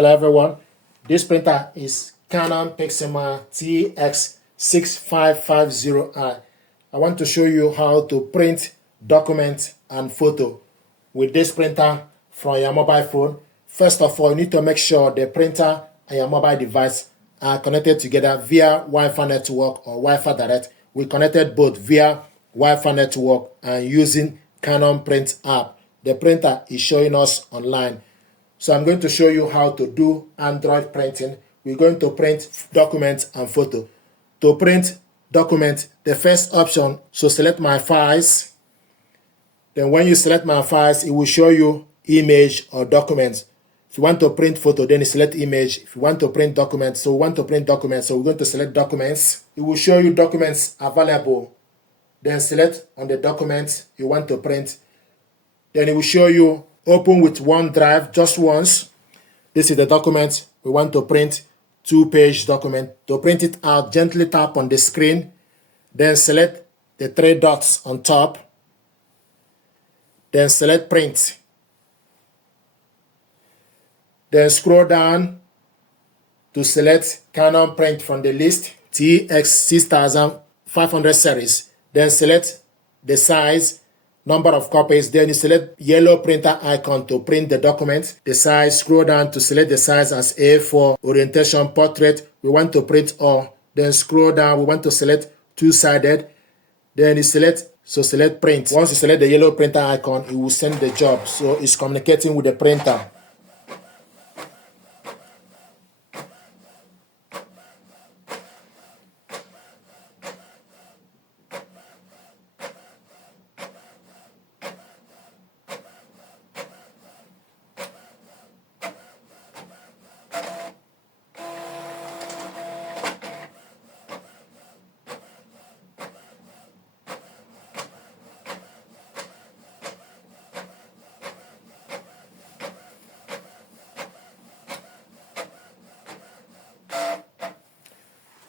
Hello everyone, this printer is Canon TS6550i. I want to show you how to print document and photo with this printer from your mobile phone. First of all, you need to make sure the printer and your mobile device are connected together via Wi-Fi network or Wi-Fi direct. We connected both via Wi-Fi network and using Canon Print app. The printer is showing us online. So I'm going to show you how to do Android printing. We're going to print documents and photo. To print document, the first option, so select my files. Then when you select my files, it will show you image or documents. If you want to print photo, then you select image. If you want to print documents, so we want to print documents, so we're going to select documents. It will show you documents available. Then select on the documents you want to print. Then it will show you open with OneDrive just once. This is the document we want to print, 2-page document. To print it out, gently tap on the screen, then select the 3 dots on top, then select print. Then scroll down to select Canon print from the list, TX6550 series. Then select the size, number of copies, then you select yellow printer icon to print the document. The size, scroll down to select the size as A4, orientation, portrait. We want to print all. Then scroll down, we want to select 2-sided. Then you select, so select print. Once you select the yellow printer icon, it will send the job. So it's communicating with the printer.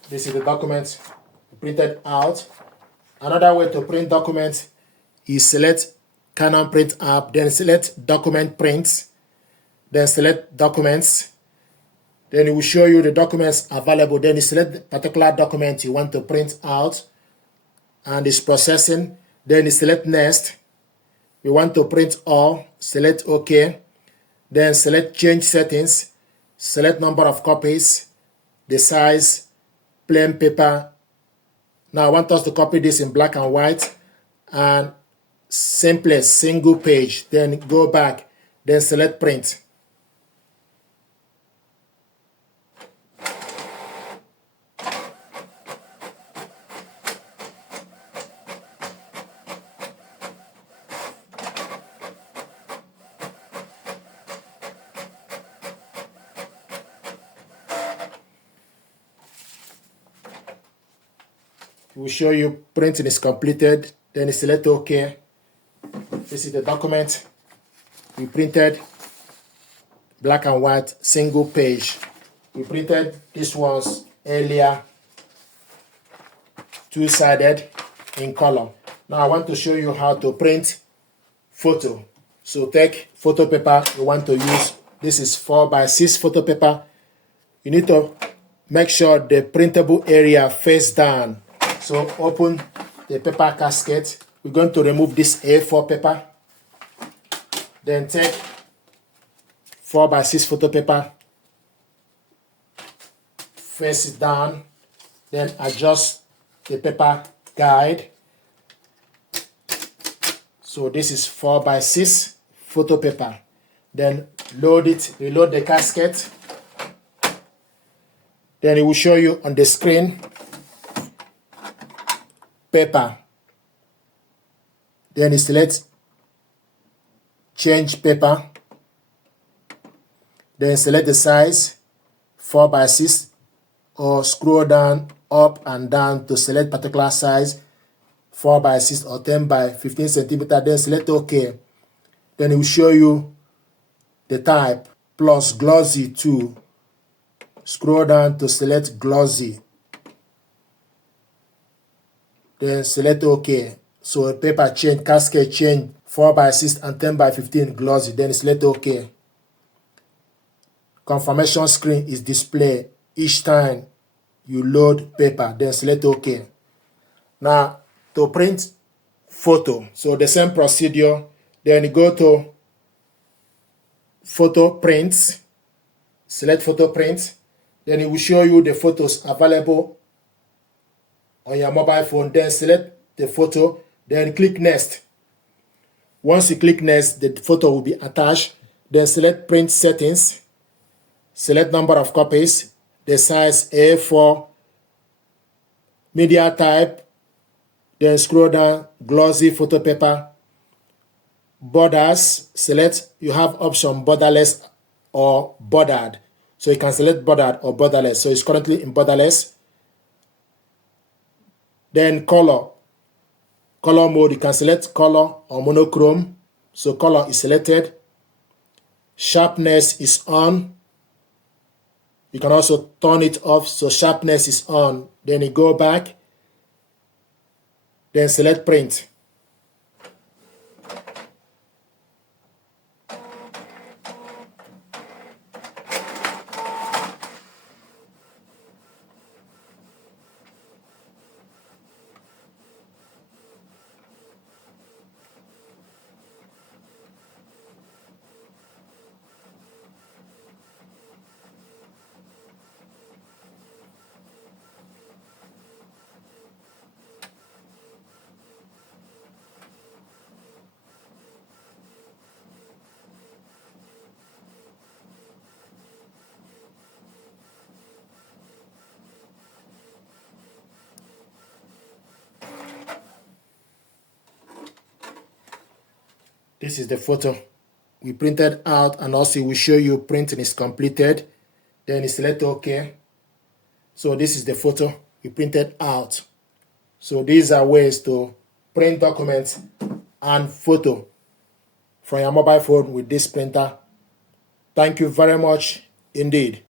This is the document printed out. Another way to print documents is select Canon Print app, then select Document Print, then select Documents. Then it will show you the documents available. Then you select the particular document you want to print out, and it's processing. Then you select Next. You want to print all, select OK. Then select Change Settings, select number of copies, the size, plain paper. Now I want us to copy this in black and white and simplest single page. Then go back, then select print. It will show you printing is completed. Then you select OK. This is the document we printed, black and white, single page. We printed this ones earlier, 2-sided in color. Now I want to show you how to print photo. So take photo paper you want to use. This is 4x6 photo paper. You need to make sure the printable area face down. So open the paper casket. We're going to remove this A4 paper. Then take 4x6 photo paper, face it down, then adjust the paper guide. So this is 4x6 photo paper. Then load it, reload the casket. Then it will show you on the screen paper. Then you select change paper. Then select the size 4x6 or scroll down up and down to select particular size 4x6 or 10x15 centimeter. Then select OK. Then it will show you the type plus glossy 2. Scroll down to select glossy. Then select OK. So paper change, casket change, 4x6 and 10x15 glossy. Then select OK. confirmation screen is displayed each time you load paper. Then select OK. Now, to print photo, so the same procedure. Then you go to photo prints, select photo print. Then it will show you the photos available on your mobile phone. Then select the photo, then click next. Once you click next, the photo will be attached. Then select print settings, select number of copies, the size A4, media type, then scroll down, glossy photo paper, borders, select, you have option borderless or bordered. So you can select bordered or borderless. So it's currently in borderless. Then color mode, you can select color or monochrome. So color is selected. Sharpness is on. You can also turn it off, so sharpness is on. Then you go back, then select print. This is the photo we printed out, and also it will show you printing is completed. Then you select OK. So this is the photo we printed out. So these are ways to print documents and photo from your mobile phone with this printer. Thank you very much indeed.